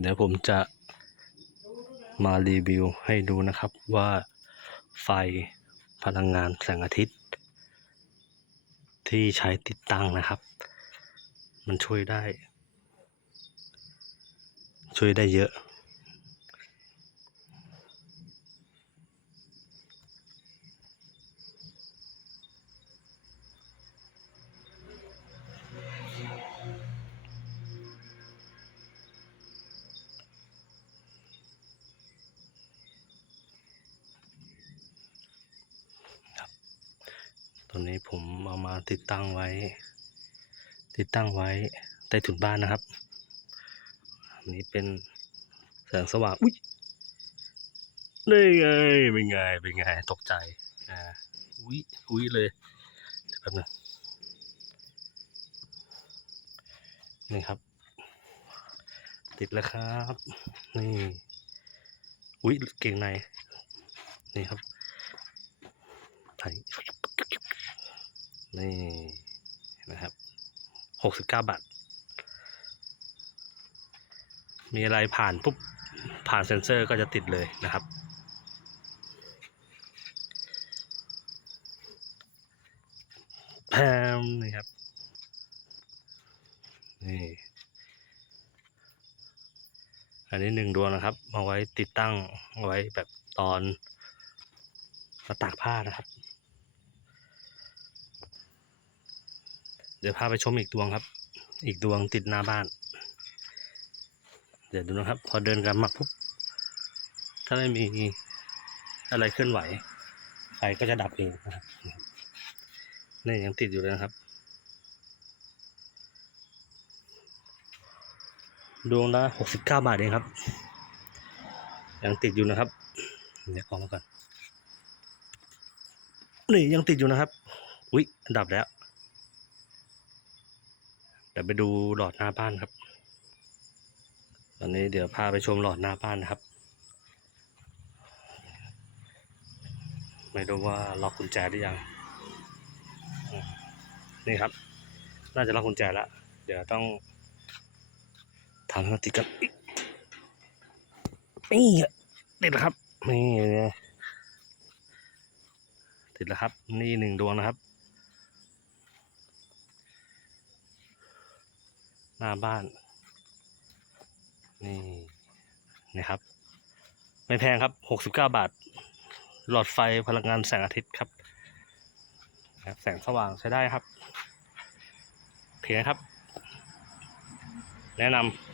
เดี๋ยวผมจะมารีวิวให้ดูนะครับว่าไฟพลังงานแสงอาทิตย์ ที่ใช้ติดตั้งนะครับ มันช่วยได้ ช่วยได้เยอะ ตอนนี้ผมเอามาติดตั้งไว้ ติดตั้งไว้ใต้ถุนบ้านนะครับ อันนี้เป็นแสงสว่างอุ้ยนี่ไงเป็นไงเป็นไงตกใจอ่าอุ้ยอุ้ยเลยเดี๋ยวแป๊บนึงนี่ครับ ติดแล้วครับ นี่อุ้ยเก่งในนี่ครับไถ นี่นะครับหกสิบเก้าบาท มีอะไรผ่านปุ๊บ ผ่านเซ็นเซอร์ก็จะติดเลยนะครับ แพมนี่ครับ นี่ อันนี้หนึ่งดวงนะครับ เอาไว้ติดตั้ง เอาไว้แบบตอนมาตากผ้านะครับ ดี๋ยวพาไปชมอีกดวงครับ อีกดวงติดหน้าบ้าน เดี๋ยวดูนะครับ พอเดินกันมาปุ๊บถ้าไม่มีอะไรเคลื่อนไหวไฟก็จะดับเองนะครับนี่ยังติดอยู่เลยนะครับ ดวงละหกสิบเก้าบาทเองครับ ยังติดอยู่นะครับเดี๋ยวออกมาก่อนนี่ยังติดอยู่นะครับ อุ๊ยดับแล้ว เดี๋ยวไปดูหลอดหน้าบ้านครับ ตอนนี้เดี๋ยวพาไปชมหลอดหน้าบ้านนะครับ ไม่รู้ว่าล็อกกุญแจหรือยัง นี่ครับ น่าจะล็อกกุญแจแล้ว เดี๋ยวต้องทำให้มันติดกันอีกนี่ติดแล้วครับ นี่ติดแล้วครับ นี่หนึ่งดวงนะครับ น้าบ้าน นี่นะครับ ไม่แพงครับหกสิบเก้าบาท หลอดไฟพลังงานแสงอาทิตย์ครับ แสงสว่างใช้ได้ครับเพียงครับ แนะนำ